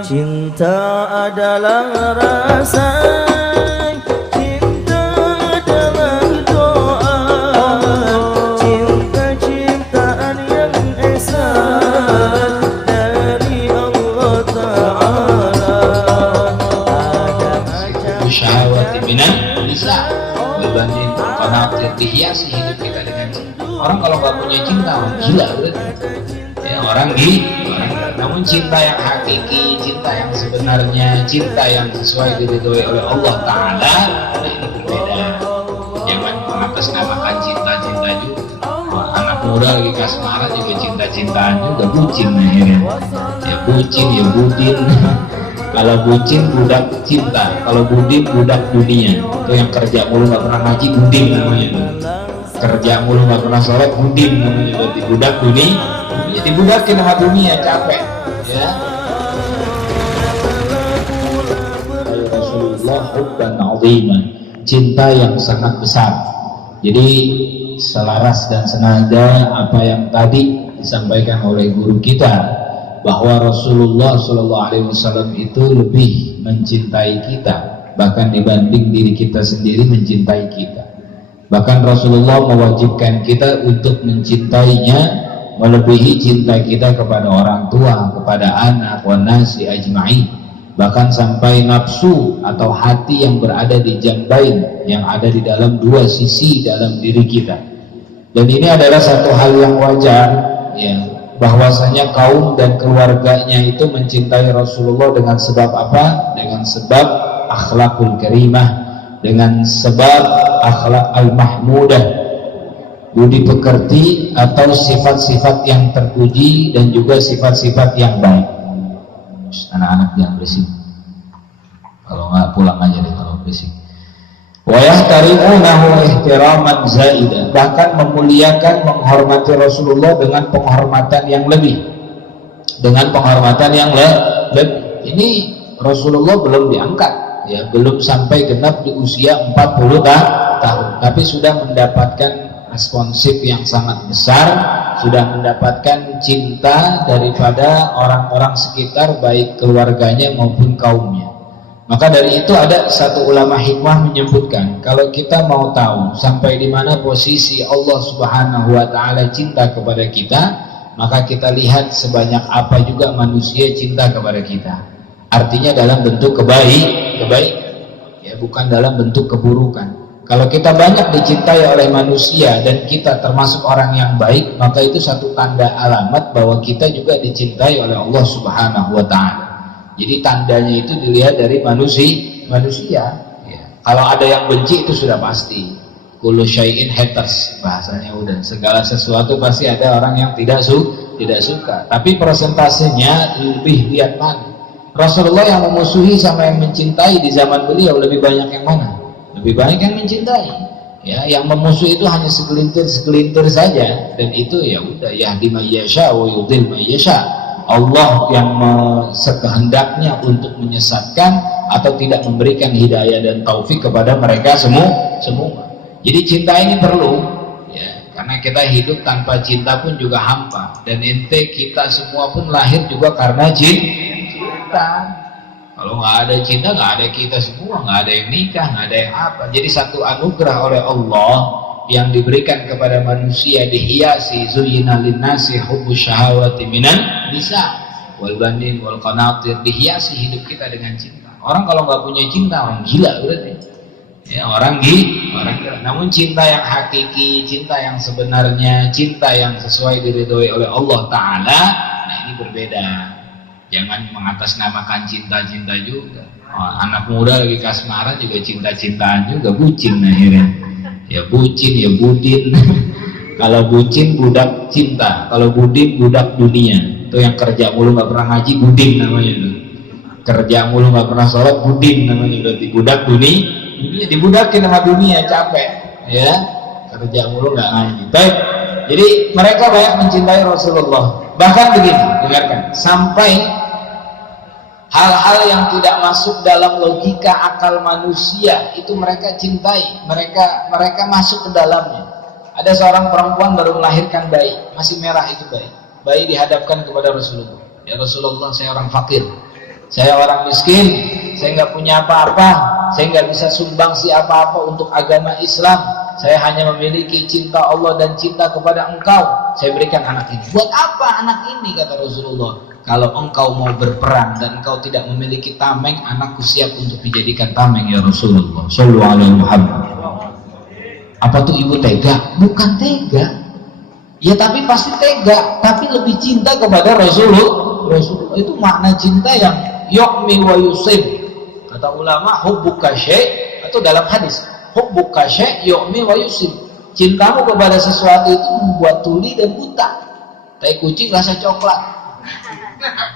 Cinta adalah rasa, cinta adalah doa, cinta-cintaan yang esa dari Allah Ta'ala. Syahwati minan nisa berbanding qanatir dihiasi hidup kita dengan cinta. Orang kalau nggak punya cinta orang gila berarti. Ya, orang gila. Namun cinta yang hakiki, cinta yang sebenarnya, cinta yang sesuai diridhoi oleh Allah Ta'ala, nah ini berbeda. Jangan mengatasnamakan cinta-cinta juga. Anak muda lagi kasmaran juga cinta-cintaan juga, bucin akhirnya. Ya bucin, ya budin. Kalau bucin budak cinta, kalau budin budak dunia. Itu yang kerja mulu nggak pernah ngaji, budin namanya. Kerja mulu nggak pernah sholat, budin namanya. Berarti budak dunia. Jadi budakin sama dunia, capek ya. Rasulullah hubban aziman, cinta yang sangat besar. Jadi selaras dan senada apa yang tadi disampaikan oleh guru kita, bahwa Rasulullah SAW itu lebih mencintai kita, bahkan dibanding diri kita sendiri mencintai kita. Bahkan Rasulullah mewajibkan kita untuk mencintainya melebihi cinta kita kepada orang tua, kepada anak, wa nasi ajma'in. Bahkan sampai nafsu atau hati yang berada di jambain, yang ada di dalam dua sisi dalam diri kita. Dan ini adalah satu hal yang wajar ya, bahwasanya kaum dan keluarganya itu mencintai Rasulullah dengan sebab apa? Dengan sebab akhlakul karimah, dengan sebab akhlak al-mahmudah, budi pekerti atau sifat-sifat yang terpuji dan juga sifat-sifat yang baik. Anak-anak jangan berisik, kalau nggak pulang aja deh kalau berisik. Wa yahtarimunahu ihtiraman zaidan, bahkan memuliakan, menghormati Rasulullah dengan penghormatan yang lebih, dengan penghormatan yang lebih. Ini Rasulullah belum diangkat ya, belum sampai genap di usia 40 tahun, tapi sudah mendapatkan responsif yang sangat besar, sudah mendapatkan cinta daripada orang-orang sekitar, baik keluarganya maupun kaumnya. Maka dari itu ada satu ulama hikmah menyebutkan, kalau kita mau tahu sampai di mana posisi Allah Subhanahu wa Ta'ala cinta kepada kita, maka kita lihat sebanyak apa juga manusia cinta kepada kita. Artinya dalam bentuk kebaikan, ya, bukan dalam bentuk keburukan. Kalau kita banyak dicintai oleh manusia dan kita termasuk orang yang baik, maka itu satu tanda alamat bahwa kita juga dicintai oleh Allah Subhanahu wa Ta'ala. Jadi tandanya itu dilihat dari manusia. Ya. Kalau ada yang benci itu sudah pasti. Kullu syai'in haters, bahasanya udah. Segala sesuatu pasti ada orang yang tidak suka. Tapi persentasenya lebih lihat mana. Rasulullah yang memusuhi sama yang mencintai di zaman beliau lebih banyak yang mana? Lebih banyak yang mencintai ya, yang memusuhi itu hanya segelintir saja, dan itu ya udah, yahdi may yasha wa yudhil may yasha. Allah yang sekehendaknya untuk menyesatkan atau tidak memberikan hidayah dan taufik kepada mereka semua. Jadi cinta ini perlu ya, karena kita hidup tanpa cinta pun juga hampa, dan ente kita semua pun lahir juga karena cinta. Kalau nggak ada cinta, nggak ada kita semua, nggak ada yang nikah, nggak ada yang apa. Jadi satu anugerah oleh Allah yang diberikan kepada manusia, dihiasi zuyyina linnasi hubbus syahawati minan nisa wal banin wal qanatir, dihiasi hidup kita dengan cinta. Orang kalau nggak punya cinta orang gila berarti. Ya, orang gila. Namun cinta yang hakiki, cinta yang sebenarnya, cinta yang sesuai diridhoi oleh Allah Ta'ala, nah ini berbeda. Jangan mengatasnamakan cinta-cinta juga. Anak muda lagi kasmaran juga cinta-cintaan juga, bucin akhirnya. Ya bucin, ya budin. Kalau bucin budak cinta, kalau budin budak dunia. Itu yang kerja mulu nggak pernah ngaji, budin namanya itu. Kerja mulu nggak pernah sholat, budin namanya. Berarti budak dunia, dibudakin sama dunia, capek. Ya, kerja mulu nggak ngaji. Baik. Jadi mereka banyak mencintai Rasulullah. Bahkan begini, dengarkan, sampai hal-hal yang tidak masuk dalam logika akal manusia itu mereka cintai, mereka masuk ke dalamnya. Ada seorang perempuan baru melahirkan bayi, masih merah itu bayi dihadapkan kepada Rasulullah. Ya Rasulullah, saya orang fakir, Saya orang miskin, saya nggak punya apa-apa, saya nggak bisa sumbangsi apa-apa untuk agama Islam. Saya hanya memiliki cinta Allah dan cinta kepada engkau. Saya berikan anak ini. Buat apa anak ini, kata Rasulullah? Kalau engkau mau berperang dan engkau tidak memiliki tameng, anakku siap untuk dijadikan tameng ya Rasulullah. Sallallahu alaihi Muhammad. Apa tuh ibu tega? Bukan tega. Ya tapi pasti tega, tapi lebih cinta kepada Rasulullah. Rasulullah itu makna cinta yang yu'mi wa yusib. Kata ulama, hubbuka syai', atau dalam hadis, hubbuka syai' yu'mi wa yusib. Cintamu kepada sesuatu itu membuat tuli dan buta. Tai kucing rasa coklat.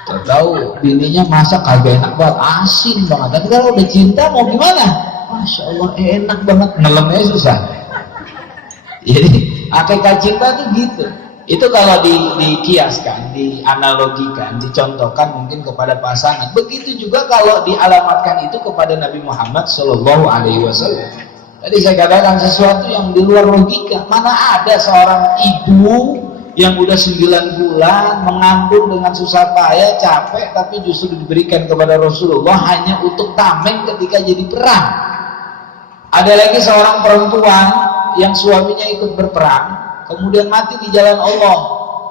Tahu bininya masak kagak enak banget, asin banget. Tapi kalau udah cinta mau gimana? Masya Allah enak banget, ngelemnya susah. Jadi hakikat cinta tuh gitu. Itu kalau dikiaskan, dianalogikan, dicontohkan mungkin kepada pasangan. Begitu juga kalau dialamatkan itu kepada Nabi Muhammad Shallallahu Alaihi Wasallam. Tadi saya katakan sesuatu yang di luar logika. Mana ada seorang ibu yang udah 9 bulan mengandung dengan susah payah, capek, tapi justru diberikan kepada Rasulullah hanya untuk tameng ketika jadi perang. Ada lagi seorang perempuan yang suaminya ikut berperang, kemudian mati di jalan Allah.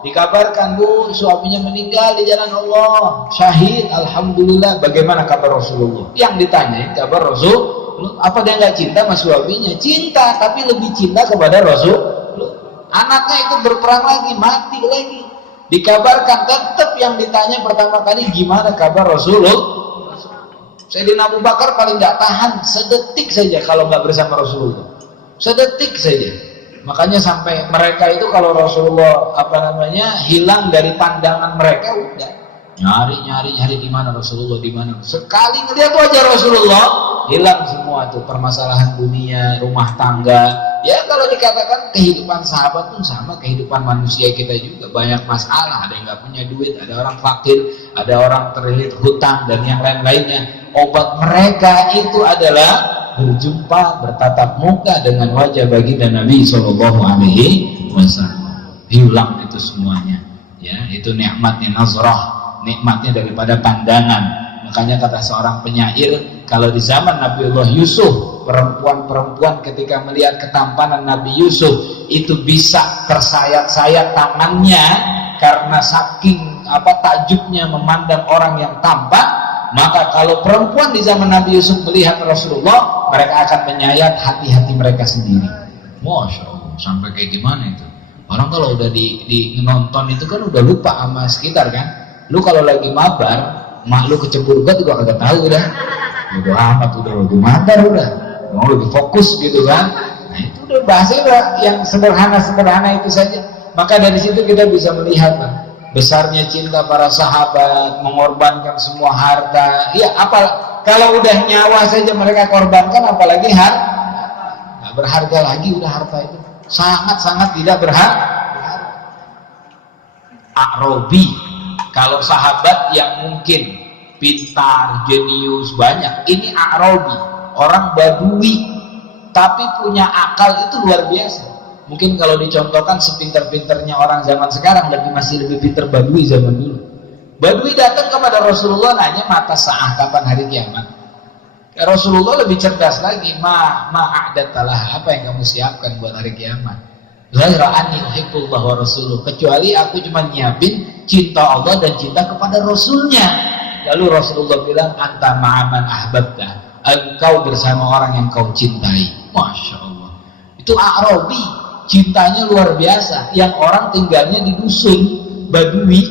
Dikabarkan, Bu, suaminya meninggal di jalan Allah, syahid, alhamdulillah. Bagaimana kabar Rasulullah? Yang ditanya kabar Rasul, apa dia nggak cinta sama suaminya? Cinta, tapi lebih cinta kepada Rasul. Anaknya ikut berperang lagi, mati lagi. Dikabarkan, tetap yang ditanya pertama kali gimana kabar Rasulullah. Sayyidina Abu Bakar paling nggak tahan sedetik saja kalau nggak bersama Rasulullah. Sedetik saja. Makanya sampai mereka itu kalau Rasulullah hilang dari pandangan mereka, udah nyari di mana Rasulullah, di mana. Sekali ngeliat wajah Rasulullah, hilang semua tuh permasalahan dunia, rumah tangga. Ya kalau dikatakan kehidupan sahabat pun sama kehidupan manusia kita juga, banyak masalah. Ada yang nggak punya duit, ada orang fakir, ada orang terlilit hutang dan yang lain-lainnya. Obat mereka itu adalah berjumpa, bertatap muka dengan wajah baginda Nabi Shallallahu Alaihi Wasallam. Hilang itu semuanya. Ya, itu nikmatnya nazrah, nikmatnya daripada pandangan. Makanya kata seorang penyair, kalau di zaman Nabiullah Yusuf, perempuan-perempuan ketika melihat ketampanan Nabi Yusuf itu bisa tersayat-sayat tangannya karena saking takjubnya memandang orang yang tampan. Maka kalau perempuan di zaman Nabi Yusuf melihat Rasulullah, mereka akan menyayat hati-hati mereka sendiri. Masya Allah, sampai kayak gimana itu? Orang kalau udah di nonton itu kan udah lupa sama sekitar kan. Lu kalau lagi mabar, mak lu kecebur got juga kagak tahu udah. Udah amat udah lagi mabar udah. Mau lebih fokus gitu kan. Nah itu udah bahasa yang sederhana-sederhana itu saja. Maka dari situ kita bisa melihat besarnya cinta para sahabat, mengorbankan semua harta. Ya, kalau udah nyawa saja mereka korbankan, apalagi harta. Nggak berharga lagi udah harta itu. Sangat-sangat tidak berharga. A'robi, kalau sahabat yang mungkin pintar, jenius, banyak. Ini A'robi, orang Badui, tapi punya akal itu luar biasa. Mungkin kalau dicontohkan sepintar-pintarnya orang zaman sekarang masih lebih pintar Badui zaman dulu. Badui datang kepada Rasulullah nanya mata sa'ah, kapan hari kiamat. Rasulullah lebih cerdas lagi, ma'adatalah, apa yang kamu siapkan buat hari kiamat. Ghaira anni uhibbullah wa rasuluh, kecuali aku cuma nyiapin cinta Allah dan cinta kepada Rasulnya. Lalu Rasulullah bilang, anta ma'aman ahbabta, engkau bersama orang yang kau cintai. Masya Allah, itu A'rabi. Cintanya luar biasa, yang orang tinggalnya di dusun. Badui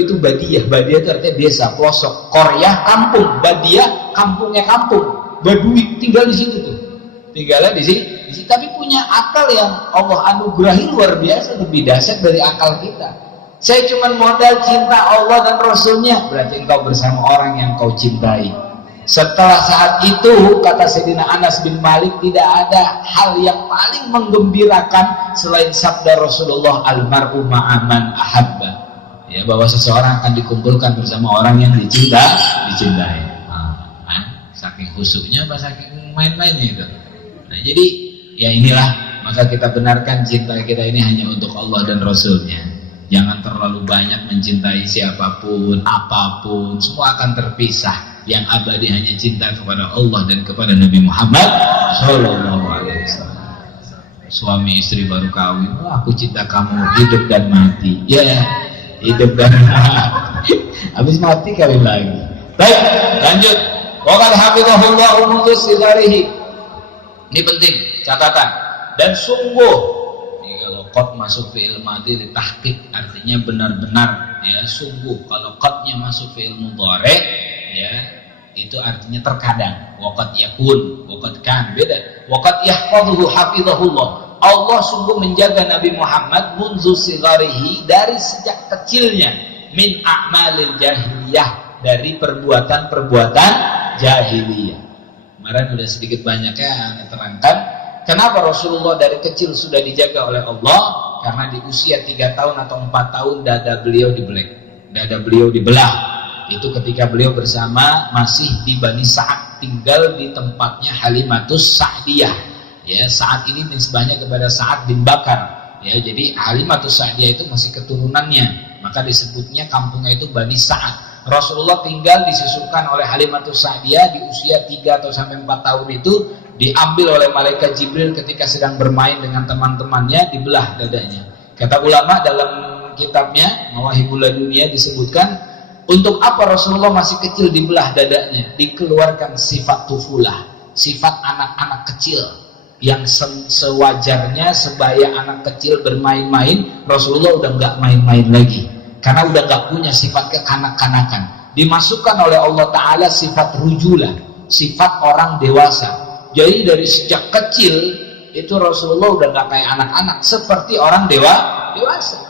itu badiah itu artinya desa, pelosok. Koryah kampung, badiah kampungnya kampung. Badui tinggal di situ tuh, tinggalnya di sini. Tapi punya akal yang Allah anugerahi luar biasa, lebih dahsyat dari akal kita. Saya cuma modal cinta Allah dan Rasulnya, berarti engkau bersama orang yang kau cintai. Setelah saat itu, kata Sayyidina Anas bin Malik, tidak ada hal yang paling menggembirakan selain sabda Rasulullah, almar'u ma'aman ahabba, ya, bahwa seseorang akan dikumpulkan bersama orang yang dicintai. Saking khusyuknya apa saking main-mainnya itu. Nah, jadi ya inilah, maka kita benarkan cinta kita ini hanya untuk Allah dan Rasulnya. Jangan terlalu banyak mencintai siapapun, apapun, semua akan terpisah. Yang abadi hanya cinta kepada Allah dan kepada Nabi Muhammad Sallallahu Alaihi Wasallam. Suami istri baru kawin, oh, aku cinta kamu hidup dan mati. Ya, hidup dan mati. Habis mati kawin lagi. Baik, lanjut. Waqad hafizahullahu mundu sigarihi. Ini penting, catatan. Dan sungguh, ini kalau qad masuk fi'il madhi ditahqiq, artinya benar-benar, ya, sungguh. Kalau qadnya masuk fi'il mudhari, ya, itu artinya terkadang. Waqad yakun, waqad kan, beda. Waqad yahfazuhu hafizahullah. Allah sungguh menjaga Nabi Muhammad munzu sigarihi, dari sejak kecilnya, min a'malil jahiliyah, dari perbuatan-perbuatan jahiliyah. Kemarin udah sedikit banyaknya Anda terangkan kenapa Rasulullah dari kecil sudah dijaga oleh Allah. Karena di usia 3 tahun atau 4 tahun dada beliau dibelah. Itu ketika beliau bersama masih di Bani Sa'ad, tinggal di tempatnya Halimatus Sa'diyah. Ya, saat ini nisbahnya kepada Sa'ad bin Bakar. Ya, jadi Halimatus Sa'diyah itu masih keturunannya, maka disebutnya kampungnya itu Bani Sa'ad. Rasulullah tinggal disusukan oleh Halimatus Sa'diyah di usia 3 atau sampai 4 tahun itu, diambil oleh malaikat Jibril ketika sedang bermain dengan teman-temannya, dibelah dadanya. Kata ulama dalam kitabnya Mawahibul Ladunia disebutkan, untuk apa Rasulullah masih kecil dibelah dadanya? Dikeluarkan sifat tufulah, sifat anak-anak kecil yang sewajarnya sebaya anak kecil bermain-main. Rasulullah udah nggak main-main lagi karena udah nggak punya sifat kekanak-kanakan. Dimasukkan oleh Allah Ta'ala sifat rujulah, sifat orang dewasa. Jadi dari sejak kecil itu Rasulullah udah nggak kayak anak-anak, seperti orang dewasa.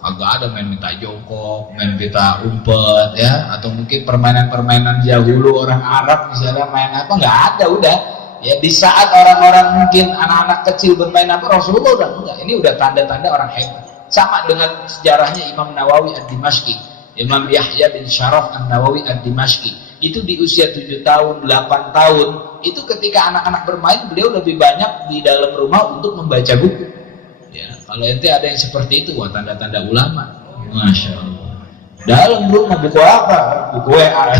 Agak ada main minta jongkok, main minta umpet, ya, atau mungkin permainan-permainan dahulu orang Arab misalnya main apa, nggak ada, udah. Ya, di saat orang-orang mungkin anak-anak kecil bermain apa, Rasulullah udah enggak. Ini udah tanda-tanda orang hebat. Sama dengan sejarahnya Imam Nawawi Ad-Dimashqi, Imam Yahya bin Syaraf An-Nawawi Ad-Dimashqi. Itu di usia 7 tahun, 8 tahun, itu ketika anak-anak bermain, beliau lebih banyak di dalam rumah untuk membaca buku. Ya, kalau ente ada yang seperti itu, wah, tanda-tanda ulama. Masya Allah. Dalam rumah buku apa? Buku WA.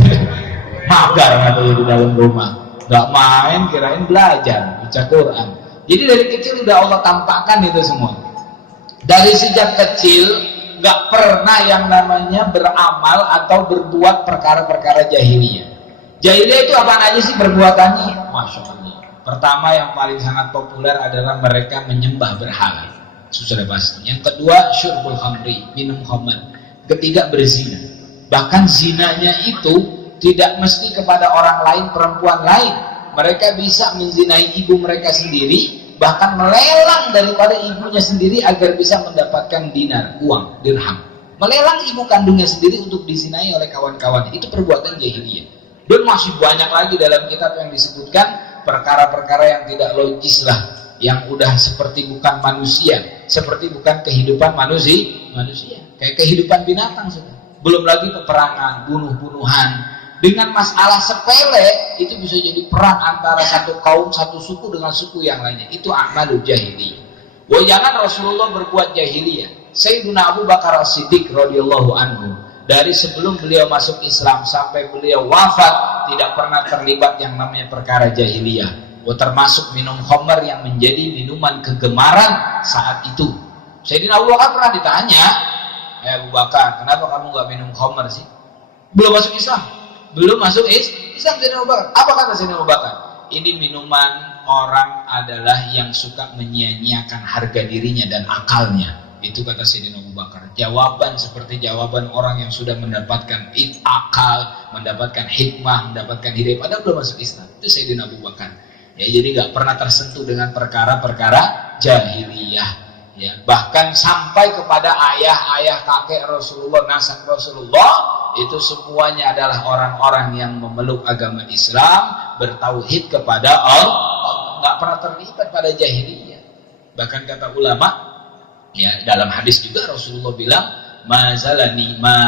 Magar katanya di dalam rumah. Gak main, kirain belajar, baca Quran. Jadi dari kecil udah Allah tampakkan itu semua. Dari sejak kecil gak pernah yang namanya beramal atau berbuat perkara-perkara jahiliyah. Jahiliyah itu apa aja sih perbuatannya? Masya Allah. Pertama yang paling sangat populer adalah mereka menyembah berhala. Sudah pasti. Yang kedua, syurbul khamri, minum khamr. Ketiga, berzina. Bahkan zinanya itu tidak mesti kepada orang lain, perempuan lain. Mereka bisa menzinai ibu mereka sendiri, bahkan melelang daripada ibunya sendiri agar bisa mendapatkan dinar, uang, dirham. Melelang ibu kandungnya sendiri untuk dizinai oleh kawan-kawan. Itu perbuatan jahiliyah. Dan masih banyak lagi dalam kitab yang disebutkan perkara-perkara yang tidak logis lah, yang udah seperti bukan manusia, seperti bukan kehidupan manusia, kayak kehidupan binatang sudah. Belum lagi peperangan, bunuh-bunuhan. Dengan masalah sepele itu bisa jadi perang antara satu kaum, satu suku dengan suku yang lainnya. Itu a'malul jahiliyah. Wah, jangan Rasulullah berbuat jahiliyah. Sayyiduna Abu Bakar As-Siddiq radhiyallahu anhu, dari sebelum beliau masuk Islam sampai beliau wafat tidak pernah terlibat yang namanya perkara jahiliyah. Termasuk minum khamr yang menjadi minuman kegemaran saat itu. Sayyidina Abu Bakar pernah ditanya, Abu Bakar, kenapa kamu nggak minum khamr sih? Belum masuk Islam, belum masuk Islam. Sayyidina Abu Bakar, apa kata Sayyidina Abu Bakar? Ini minuman orang adalah yang suka menyia-nyiakan harga dirinya dan akalnya. Itu kata Sayyidina Abu Bakar. Jawaban seperti jawaban orang yang sudah mendapatkan akal, mendapatkan hikmah, mendapatkan hidayah, padahal belum masuk Islam. Itu Sayyidina Abu Bakar. Ya, jadi nggak pernah tersentuh dengan perkara-perkara jahiliyah. Ya, bahkan sampai kepada ayah-ayah kakek Rasulullah, nasab Rasulullah, itu semuanya adalah orang-orang yang memeluk agama Islam, bertauhid kepada Allah, nggak pernah terlibat pada jahiliyah. Bahkan kata ulama, ya, dalam hadis juga Rasulullah bilang, mazalani ma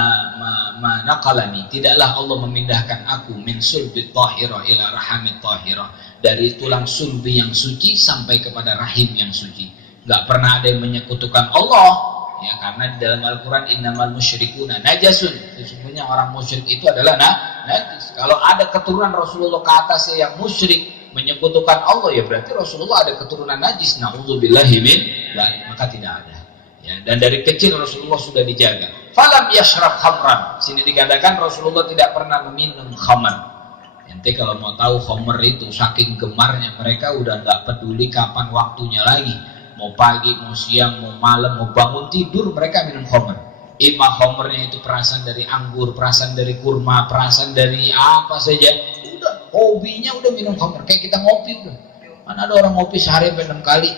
naqalani, tidaklah Allah memindahkan aku min sulbi tahirah ila rahamit tahirah, dari tulang sulbi yang suci sampai kepada rahim yang suci. Gak pernah ada yang menyekutukan Allah, Ya, karena di dalam Al-Quran innamal musyrikuna najasun, sesungguhnya orang musyrik itu adalah najis. Kalau ada keturunan Rasulullah ke atasnya yang musyrik menyekutukan Allah, ya berarti Rasulullah ada keturunan najis. Na'udzubillahi min dzalik, maka tidak ada. Ya, dan dari kecil Rasulullah sudah dijaga. Falam yashrab khamran. Sini dikatakan Rasulullah tidak pernah meminum khamar. Ente kalau mau tahu khamar itu saking gemarnya mereka udah nggak peduli kapan waktunya lagi. Mau pagi, mau siang, mau malam, mau bangun tidur mereka minum khamar. Imah khamarnya itu perasan dari anggur, perasan dari kurma, perasan dari apa saja. Udah hobinya udah minum khamar. Kayak kita ngopi udah. Mana ada orang ngopi sehari sampai 6 kali.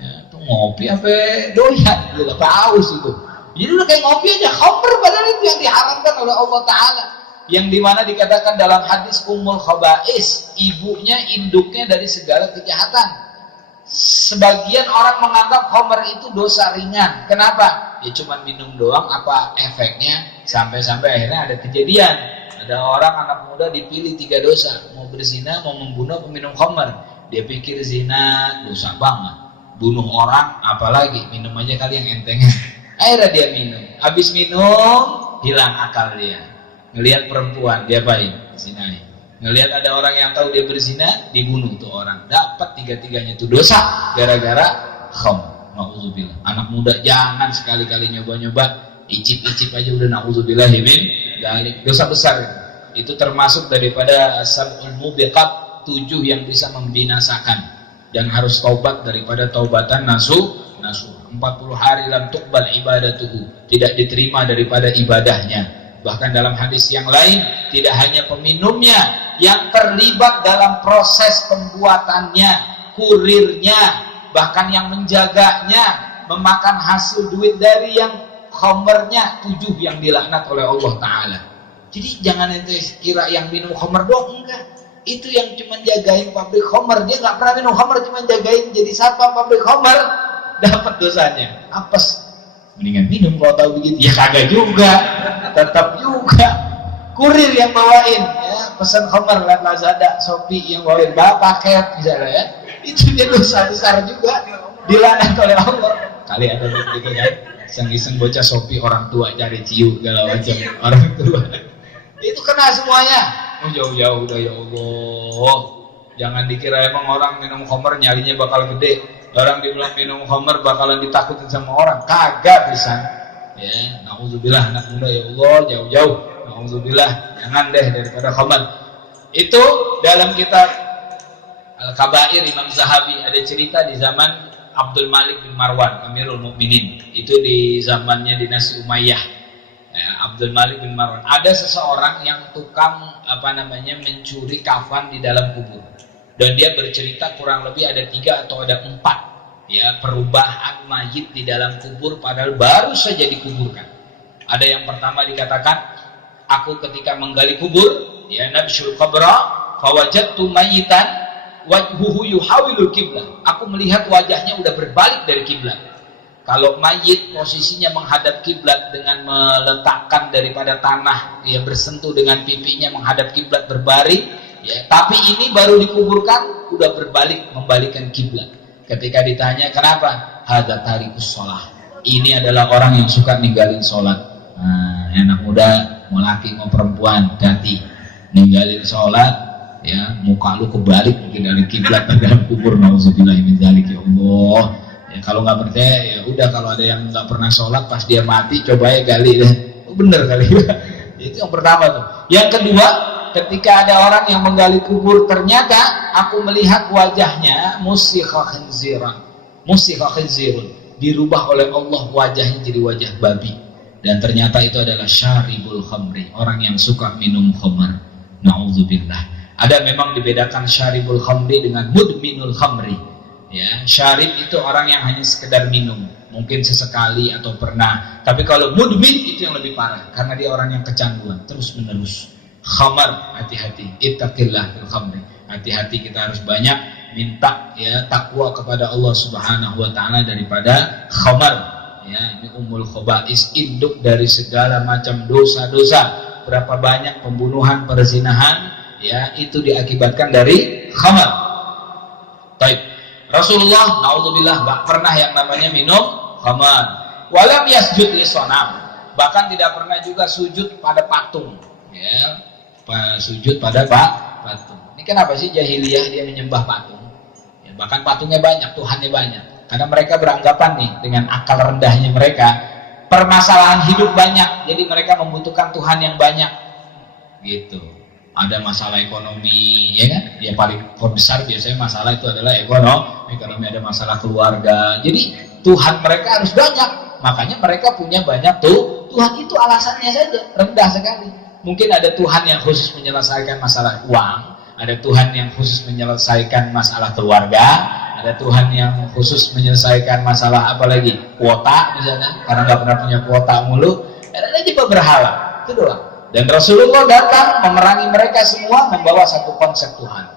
Ya, tuh ngopi sampai doyan, udah haus itu. Jadi udah kayak ngopi aja. Khamar padahal itu yang diharamkan oleh Allah Ta'ala. Yang dimana dikatakan dalam hadis Ummul Khaba'is, ibunya, induknya dari segala kejahatan. Sebagian orang menganggap khamar itu dosa ringan. Kenapa? Ya cuma minum doang, apa efeknya? Sampai-sampai akhirnya ada kejadian. Ada orang anak muda dipilih 3 dosa. Mau berzina, mau membunuh, peminum khamar. Dia pikir zina dosa banget. Bunuh orang, apalagi minum aja kali yang enteng. Akhirnya dia minum. Habis minum, hilang akal dia. Ngelihat perempuan, dia baik zinain. Ngelihat ada orang yang tahu dia berzina, dibunuh tuh orang. Dapat 3-tiganya itu dosa gara-gara khamr. Nauzubillah. Anak muda jangan sekali-kali nyoba-nyoba, icip-icip aja udah nauzubillah min dzalik. Dosa besar itu. Itu termasuk daripada sab'ul mubiqat, 7 yang bisa membinasakan dan harus taubat daripada taubatan nasuh. 40 hari lam tuqbal ibadatuhu, tidak diterima daripada ibadahnya. Bahkan dalam hadis yang lain, tidak hanya peminumnya yang terlibat dalam proses pembuatannya, kurirnya, bahkan yang menjaganya, memakan hasil duit dari yang khamrnya, 7 yang dilaknat oleh Allah Ta'ala. Jadi jangan ente kira yang minum khamr doang, enggak. Itu yang cuma jagain pabrik khamr, dia nggak pernah minum khamr, cuma jagain jadi satpam pabrik khamr, dapat dosanya. Apes. Mendingan minum kalau tahu begitu. Ya kagak juga, tetap juga kurir yang bawain ya, pesan khamar lewat Lazada, Shopee yang bawain paket misalnya ya, itu dia dosa besar juga, dilaknat oleh Allah. Kali ada begitu kan, iseng-iseng bocah Shopee, orang tua cari ciu segala macam, orang tua itu kena semuanya. Oh jauh-jauh udah, ya Allah, jangan dikira emang orang minum khamar nyalinya bakal gede. Orang dibilang minum khamar bakalan ditakutin sama orang, kagak bisa. Ya, nauzubillah, anak muda ya Allah, jauh-jauh. Nauzubillah, jangan deh daripada khamar. Itu dalam kitab Al-Kabair Imam Zahabi ada cerita di zaman Abdul Malik bin Marwan, Amirul Mukminin. Itu di zamannya dinasti Umayyah. Ya, Abdul Malik bin Marwan. Ada seseorang yang tukang mencuri kafan di dalam kubur. Dan dia bercerita kurang lebih ada 3 atau ada 4 ya perubahan mayit di dalam kubur padahal baru saja dikuburkan. Ada yang pertama dikatakan, aku ketika menggali kubur ya nabshul qabra fawajadtu mayitan wajhuhu yuhawilul kiblat. Aku melihat wajahnya udah berbalik dari kiblat. Kalau mayit posisinya menghadap kiblat dengan meletakkan daripada tanah ya bersentuh dengan pipinya menghadap kiblat berbaring. Ya, tapi ini baru dikuburkan udah berbalik membalikkan kiblat. Ketika ditanya kenapa, hadza tarikus shalah. Ini adalah orang yang suka ninggalin sholat. Nah, anak muda, mau laki mau perempuan, hati ninggalin sholat, ya muka lu kebalik mungkin dari kiblat ke dalam kubur. Nauzubillahi min dzalik, ya Allah. Ya kalau nggak percaya ya udah, kalau ada yang nggak pernah sholat pas dia mati coba ya gali deh. Oh, bener kali. Itu yang pertama tuh. Yang kedua, ketika ada orang yang menggali kubur, ternyata aku melihat wajahnya musikha khinzirun, dirubah oleh Allah wajahnya jadi wajah babi, dan ternyata itu adalah syaribul khamri, orang yang suka minum khamr. Nauzubillah. Ada memang dibedakan syaribul khamri dengan mudminul khamri. Ya, syarib itu orang yang hanya sekedar minum, mungkin sesekali atau pernah. Tapi kalau mudmin itu yang lebih parah, karena dia orang yang kecanduan terus menerus. Khamar, hati-hati, ittaqillah fil khamri. Hati-hati, kita harus banyak minta ya takwa kepada Allah Subhanahu wa taala daripada khamar. Ya, ini ummul khaba'is, induk dari segala macam dosa-dosa. Berapa banyak pembunuhan, perzinahan ya itu diakibatkan dari khamar. Baik. Rasulullah naudzubillah enggak pernah yang namanya minum khamar. Walam yasjud li sonam, bahkan tidak pernah juga sujud pada patung, ya, sujud pada patung. Ini kenapa sih jahiliyah dia menyembah patung? Ya, bahkan patungnya banyak, Tuhannya banyak. Karena mereka beranggapan nih dengan akal rendahnya mereka, permasalahan hidup banyak, jadi mereka membutuhkan Tuhan yang banyak, gitu. Ada masalah ekonomi, ya kan? Ya paling besar biasanya masalah itu adalah ekonomi, ada masalah keluarga. Jadi Tuhan mereka harus banyak, makanya mereka punya banyak Tuhan. Itu alasannya saja, rendah sekali. Mungkin ada Tuhan yang khusus menyelesaikan masalah uang, ada Tuhan yang khusus menyelesaikan masalah keluarga, ada Tuhan yang khusus menyelesaikan masalah apa lagi, kuota misalnya, karena nggak pernah punya kuota mulu. Ada aja berhala, itu doang. Dan Rasulullah datang memerangi mereka semua membawa satu konsep Tuhan,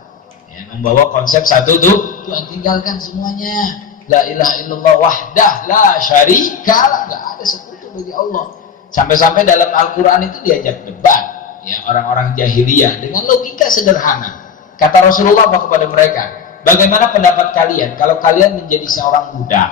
ya, membawa konsep satu Tuhan. Tinggalkan semuanya, la ilaha illallah wahdah la syarika, nggak ada sekutu bagi Allah. Sampai-sampai dalam Al-Quran itu diajak debat, ya, orang-orang jahiliyah dengan logika sederhana. Kata Rasulullah kepada mereka, bagaimana pendapat kalian kalau kalian menjadi seorang budak,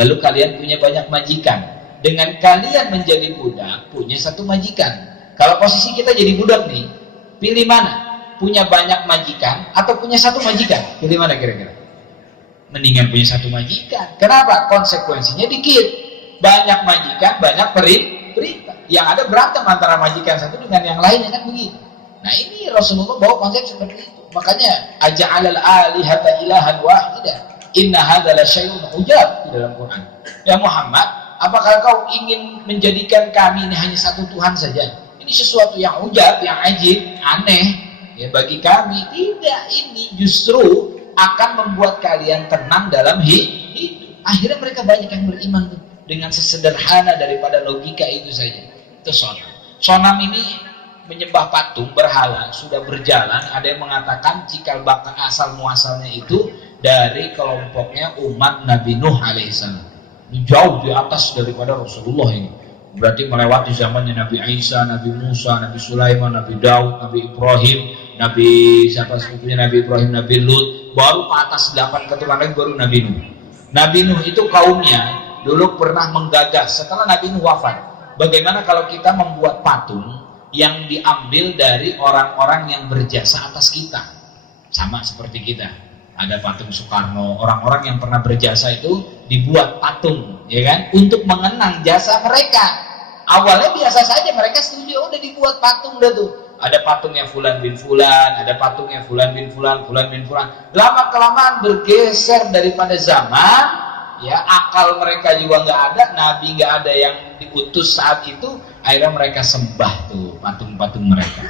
lalu kalian punya banyak majikan, dengan kalian menjadi budak punya satu majikan. Kalau posisi kita jadi budak nih, pilih mana? Punya banyak majikan atau punya satu majikan? Pilih mana kira-kira? Mendingan punya satu majikan. Kenapa? Konsekuensinya dikit. Banyak majikan, banyak perintah. Yang ada berantem antara majikan satu dengan yang lainnya, kan begitu. Nah ini Rasulullah bawa konsep seperti itu. Makanya aja'alal alihata ilahan wahidah, inna hadza la syai'un ujab di dalam Quran. Ya Muhammad, apakah kau ingin menjadikan kami ini hanya satu Tuhan saja? Ini sesuatu yang ujab, yang ajib, aneh, ya, bagi kami. Tidak, ini justru akan membuat kalian tenang dalam hidup. Akhirnya mereka banyak yang beriman tuh, dengan sesederhana daripada logika itu saja. Itu sonam. Sonam ini menyembah patung, berhala, sudah berjalan. Ada yang mengatakan cikal bakal asal muasalnya itu dari kelompoknya umat Nabi Nuh alaihissalam. Ini jauh di atas daripada Rasulullah ini. Berarti melewati zamannya Nabi Isa, Nabi Musa, Nabi Sulaiman, Nabi Daud, Nabi Ibrahim, Nabi siapa sepupunya Nabi Ibrahim, Nabi Lut, baru ke atas 8 keturunan baru Nabi Nuh. Nabi Nuh itu kaumnya dulu pernah menggagas setelah Nabi Nuh wafat. Bagaimana kalau kita membuat patung yang diambil dari orang-orang yang berjasa atas kita, sama seperti kita. Ada patung Soekarno, orang-orang yang pernah berjasa itu dibuat patung, ya kan, untuk mengenang jasa mereka. Awalnya biasa saja, mereka setuju, udah dibuat patung dah tuh. Ada patungnya Fulan bin Fulan, ada patungnya Fulan bin Fulan, Fulan bin Fulan. Lama kelamaan bergeser daripada zaman, ya, akal mereka juga nggak ada, Nabi nggak ada yang diutus saat itu. Akhirnya mereka sembah tuh patung-patung mereka.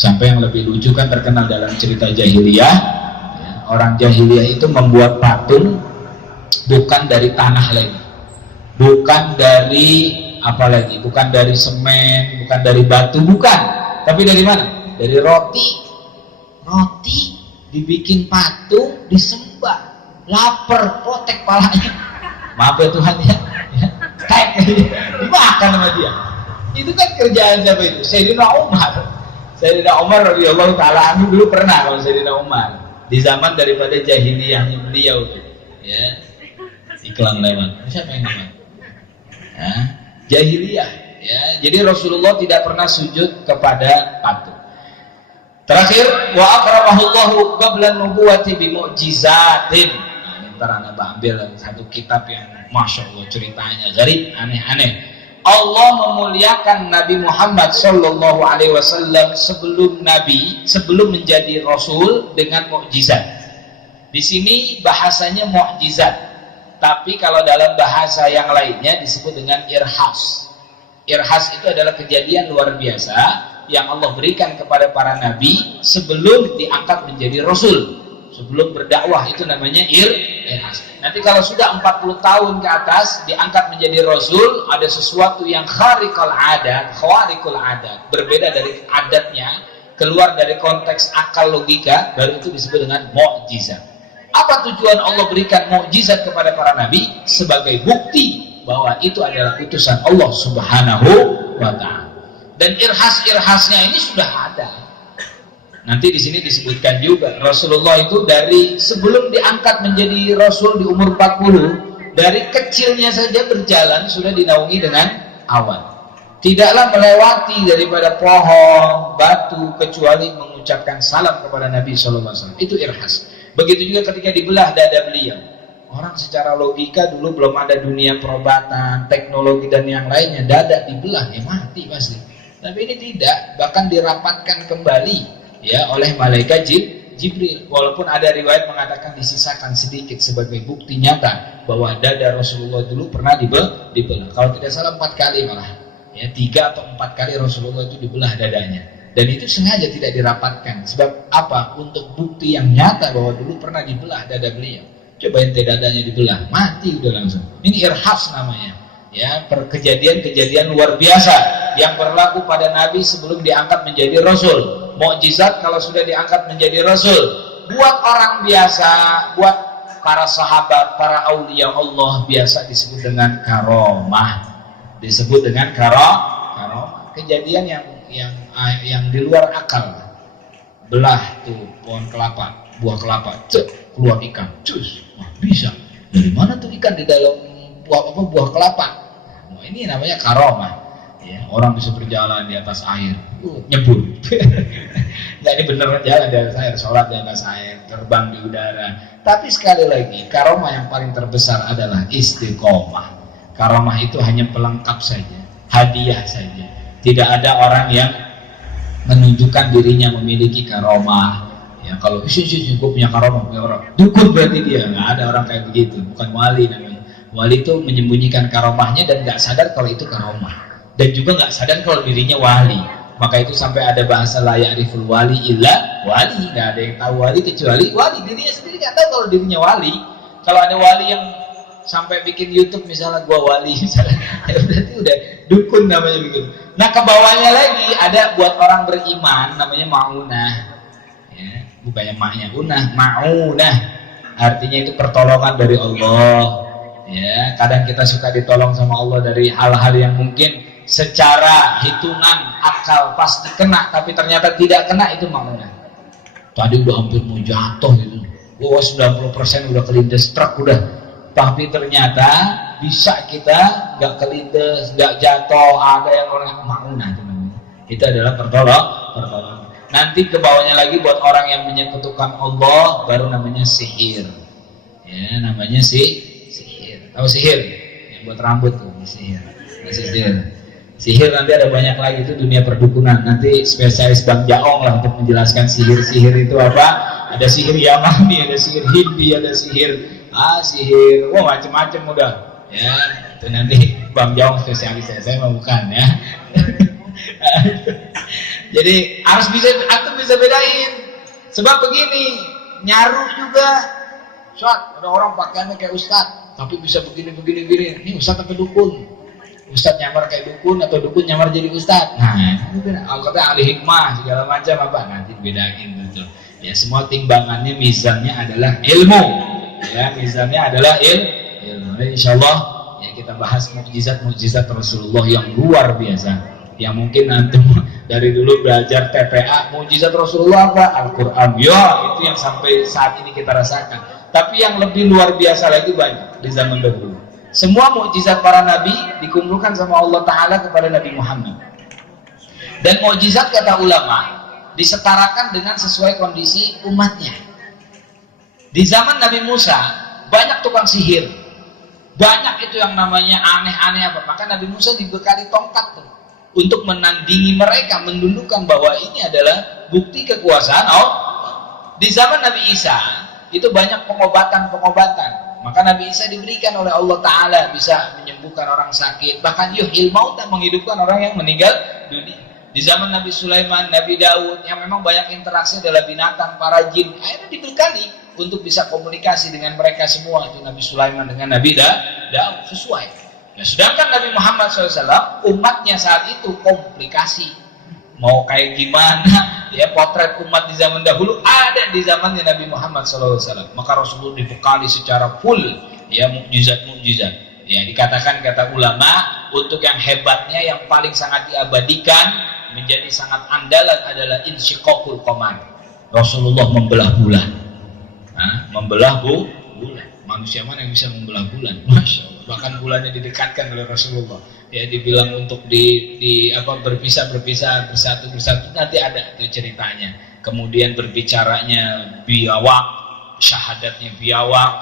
Sampai yang lebih lucu kan terkenal dalam cerita jahiliyah. Orang jahiliyah itu membuat patung bukan dari tanah lagi, bukan dari apa lagi, bukan dari semen, bukan dari batu, bukan, tapi dari mana? Dari roti dibikin patung, disembah, lapar, potek palanya, maaf ya Tuhan ya, tek, dimakan sama dia. Itu kan kerjaan siapa itu? Sayyidina Umar radhiyallahu taala anhu dulu pernah, kalau Sayyidina Umar di zaman daripada jahiliyahnya beliau tuh, ya, iklan lewat, siapa yang lewat? Ya, jahiliyah, ya. Jadi Rasulullah tidak pernah sujud kepada patung. Terakhir, wa akramahullahu qabla nubuwati bi mu'jizatin. Nah, ntar Anda ambil satu kitab yang masya Allah ceritanya jadi aneh-aneh. Allah memuliakan Nabi Muhammad Sallallahu Alaihi Wasallam sebelum menjadi Rasul dengan mukjizat. Di sini bahasanya mukjizat, tapi kalau dalam bahasa yang lainnya disebut dengan irhas. Irhas itu adalah kejadian luar biasa yang Allah berikan kepada para nabi sebelum diangkat menjadi Rasul. Sebelum berdakwah itu namanya irhas. Nanti kalau sudah 40 tahun ke atas diangkat menjadi Rasul, ada sesuatu yang khariqul adat, berbeda dari adatnya, keluar dari konteks akal logika, baru itu disebut dengan mukjizat. Apa tujuan Allah berikan mukjizat kepada para nabi? Sebagai bukti bahwa itu adalah utusan Allah Subhanahu wa ta'ala. Dan irhas-irhasnya ini sudah ada. Nanti di sini disebutkan juga Rasulullah itu dari sebelum diangkat menjadi Rasul di umur 40 Dari kecilnya saja berjalan sudah dinaungi dengan awan. Tidaklah melewati daripada pohon, batu, kecuali mengucapkan salam kepada Nabi SAW. Itu irhas. Begitu juga ketika dibelah dada beliau. Orang secara logika dulu belum ada dunia perobatan, teknologi dan yang lainnya. Dada dibelah, ya mati pasti. Tapi ini tidak, bahkan dirapatkan kembali ya oleh malaikat Jibril. Walaupun ada riwayat mengatakan disisakan sedikit sebagai bukti nyata bahwa dada Rasulullah dulu pernah dibelah. Kalau tidak salah 4 kali malah. Ya, 3 atau 4 kali Rasulullah itu dibelah dadanya, dan itu sengaja tidak dirapatkan. Sebab apa? Untuk bukti yang nyata bahwa dulu pernah dibelah dada beliau. Coba ente dadanya dibelah, mati udah langsung. Ini irhas namanya. Ya, kejadian-kejadian luar biasa yang berlaku pada Nabi sebelum diangkat menjadi Rasul. Mukjizat kalau sudah diangkat menjadi Rasul. Buat orang biasa, buat para sahabat, para aulia Allah biasa disebut dengan karomah. Disebut dengan karomah, kejadian yang di luar akal. Belah tuh pohon kelapa, buah kelapa, keluar ikan, cus, bisa. Dari mana tuh ikan di dalam buah kelapa? Nah, ini namanya karomah. Ya, orang bisa berjalan di atas air, nyebur. Nah, ini bener jalan di atas air, sholat di atas air, terbang di udara. Tapi sekali lagi, karomah yang paling terbesar adalah istiqomah. Karomah itu hanya pelengkap saja, hadiah saja. Tidak ada orang yang menunjukkan dirinya memiliki karomah. Ya, kalau gue punya karomah, punya orang dukun berarti dia. Nggak ada orang kayak begitu, bukan wali namanya. Wali itu menyembunyikan karomahnya dan nggak sadar kalau itu karomah, dan juga nggak sadar kalau dirinya wali. Maka itu sampai ada bahasa la ya'riful wali illa wali. Nggak ada yang tahu wali kecuali wali. Dirinya sendiri nggak tahu kalau dirinya wali. Kalau ada wali yang sampai bikin YouTube misalnya gua wali misalnya, berarti udah dukun namanya begitu. Nah, ke bawahnya lagi ada buat orang beriman namanya maunah. Ya, bukannya maknya unah, maunah. Artinya itu pertolongan dari Allah. Ya, kadang kita suka ditolong sama Allah dari hal-hal yang mungkin secara hitungan akal pasti kena, tapi ternyata tidak kena, itu maunah. Tadi udah hampir mau jatuh gitu. 90% udah kelindes truk udah. Tapi ternyata bisa kita nggak kelindes, nggak jatuh, ada yang orang maunah itu namanya. Itu adalah pertolongan. Nanti ke bawahnya lagi buat orang yang menyekutukan Allah baru namanya sihir. Ya, namanya sihir. Tahu sihir? Ya, buat rambut tuh sihir. Sihir nanti ada banyak lagi, itu dunia perdukunan. Nanti spesialis Bang Jaong lah untuk menjelaskan sihir itu apa. Ada sihir Yamani, ada sihir Hindi, ada sihir macam-macam udah. Ya, itu nanti Bang Jaong spesialis, saya mah bukan ya. Jadi harus bisa bedain. Sebab begini, nyaru juga. Ada orang pakaiannya kayak ustad, tapi bisa begini. Ini ustad apa dukun? Ustad nyamar kayak dukun atau dukun nyamar jadi ustad? Nah, itu kan kata ahli hikmah segala macam apa? Nanti bedain gitu. Ya, semua timbangannya, mizannya adalah ilmu. Ya, mizannya adalah ilmu. Insyaallah ya kita bahas mukjizat Rasulullah yang luar biasa. Yang mungkin antum dari dulu belajar TPA, mukjizat Rasulullah apa? Al-Qur'an. Ya, itu yang sampai saat ini kita rasakan. Tapi yang lebih luar biasa lagi banyak di zaman dahulu. Semua mukjizat para nabi dikumpulkan sama Allah Ta'ala kepada Nabi Muhammad. Dan mukjizat kata ulama disetarakan dengan sesuai kondisi umatnya. Di zaman Nabi Musa banyak tukang sihir, banyak itu yang namanya aneh-aneh apa. Maka Nabi Musa dibekali tongkat tuh untuk menandingi mereka, menundukkan bahwa ini adalah bukti kekuasaan Allah. Di zaman Nabi Isa itu banyak pengobatan. Maka Nabi Isa diberikan oleh Allah Ta'ala bisa menyembuhkan orang sakit, bahkan yuhyil mauta, menghidupkan orang yang meninggal dunia. Di zaman Nabi Sulaiman, Nabi Daud yang memang banyak interaksi adalah binatang, para jin, akhirnya dibekali untuk bisa komunikasi dengan mereka semua. Itu Nabi Sulaiman dengan Nabi Daud sesuai. Nah, sedangkan Nabi Muhammad SAW umatnya saat itu komplikasi. Mau kayak gimana ya, potret umat di zaman dahulu ada di zamannya Nabi Muhammad SAW. Maka Rasulullah dibekali secara full ya mukjizat. Ya, dikatakan kata ulama, untuk yang hebatnya, yang paling sangat diabadikan, menjadi sangat andalan adalah insyiqaqul qamar. Rasulullah membelah bulan. Membelah bulan. manusia mana yang bisa membelah bulan? Masya Allah. Bahkan bulannya didekatkan oleh Rasulullah. Ya, dibilang untuk berpisah bersatu nanti ada itu ceritanya. Kemudian berbicaranya biawak, syahadatnya biawak,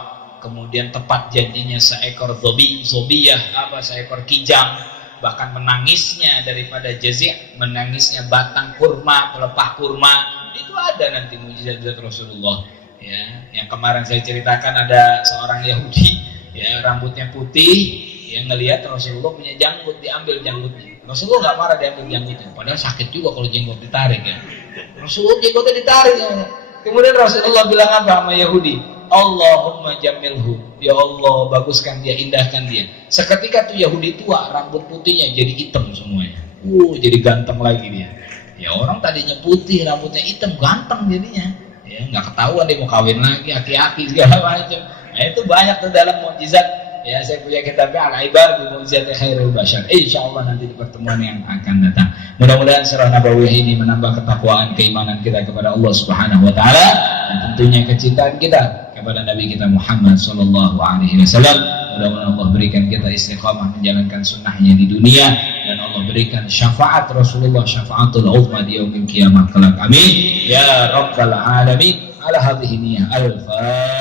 kemudian tepat janjinya seekor zobiyah seekor kijang, bahkan menangisnya daripada jazi', menangisnya batang kurma, pelepah kurma. Itu ada nanti mujizat Rasulullah. Ya, yang kemarin saya ceritakan ada seorang Yahudi, ya, rambutnya putih, yang ngelihat Rasulullah punya janggut, diambil janggutnya. Rasulullah nggak marah diambil janggutnya, padahal sakit juga kalau jenggot ditarik ya. Rasulullah jenggotnya ditarik ya. Kemudian Rasulullah bilang apa sama Yahudi? Allahumma jamilhu, ya Allah baguskan dia, indahkan dia. Seketika tuh Yahudi tua, rambut putihnya jadi hitam semuanya. Jadi ganteng lagi dia. Ya, orang tadinya putih, rambutnya hitam, ganteng jadinya. Ya, nggak ketahuan dia mau kawin lagi, aki-aki segala macam. Nah, itu banyak tuh dalam mukjizat. Ya, saya punya kitabnya Al-Ibar bi Mu'jizati Khairul Bashar. Insyaallah nanti di pertemuan yang akan datang. Mudah-mudahan surah Nabawiyah ini menambah ketakwaan, keimanan kita kepada Allah Subhanahu wa taala, dan tentunya kecintaan kita kepada Nabi kita Muhammad sallallahu alaihi wasallam. Mudah-mudahan Allah berikan kita istiqamah menjalankan sunnahnya di dunia, dan Allah berikan syafaat Rasulullah, syafaatul uzma di yaumil qiyamah kelak. Amin ya rabbal alamin. Ala hadhihi niyyah al-fatihah.